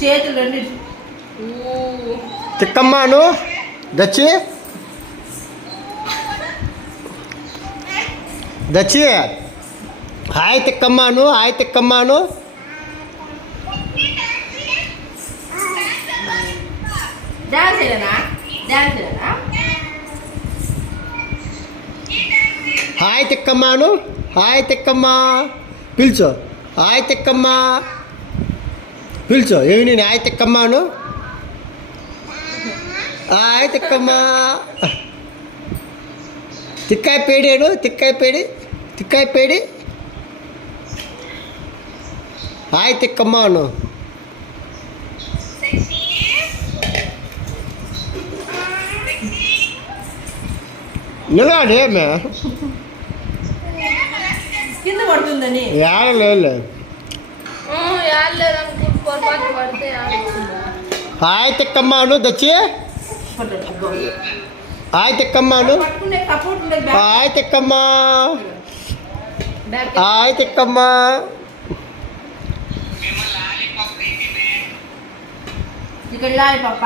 చేతులు రెండు తిక్కమ్మాను దచ్చి దచ్చి hi తిక్కమ్మాను hi తిక్కమ్మాను dance చేయనా డాన్స్ చేయనా హాయ్ తిక్కమ్మాను హాయ్ తిక్కమ్మ పిలుచో హాయ్ తిక్కమ్మ పిలుచో ఏమి నేను హాయ్ తిక్కమ్మాను హాయ్ తిక్కమ్మ తిక్కాయ పేడాడు తిక్కాయ పేడి హాయ్ తిక్కమ్మాను నిలవాడు ఏమే కింద పడుతుందని ఏడలే హాయ్ తిక్కమ్మాను దచ్చి హాయ్ తిక్కమ్మాను హాయ్ తిక్కమ్మ హాయ్ తిక్కమ్మ ఇక్కడ లాలి పాప